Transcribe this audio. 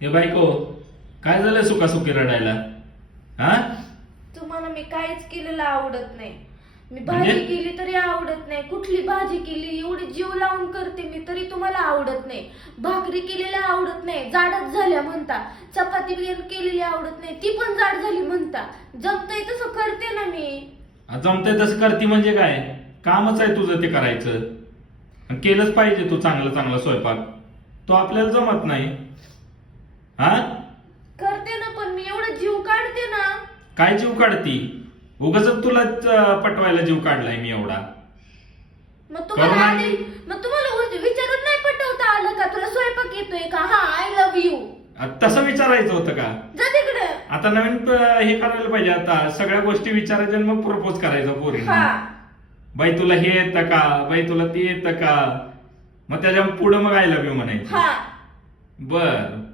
हे बायको, काय झालं सुखासुखी रडायला? हा? तुम्हाला मी काहीच केलेलं आवडत नाही. मी म्हणजे? भाजी केली तरी आवडत नाही. कुठली भाजी केली एवढी जीव लावून करते मी तरी तुम्हाला आवडत नाही. भाकरी केलेल्या आवडत नाही, जाडच झाल्या म्हणता. चपाती केलेली आवडत नाही, ती पण जाड झाली म्हणता. जमतंय तसं करते ना मी. जमतंय तसं करती म्हणजे काय? कामच आहे तुझं ते करायचं. आणि केलंच पाहिजे तू चांगलं चांगला स्वयंपाक. तो आपल्याला जमत नाही. हा? करते ना, पण मी एवढं जीव काढते ना. काय जीव काढती? उगाच तुलाच पटवायला जीव काढलाय मी एवढा. मग तुम्हाला करू ना. आधी मग तुम्हाला विचारत नाही पटवता आलं का तुला स्वयंपाक येतोय का? हा, आय लव्ह यू. तसं विचारायचं होतं का? जा तिकडे. आता नवीन हे करायला पाहिजे. आता सगळ्या गोष्टी विचारायच्या आणि मग प्रपोज करायचं पोरींना. हा, बाई तुला हे येतं का? बाई तुला ते येतं का? मग त्याच्या पुढे मग आय लव्ह यू म्हणायचं. हा. बर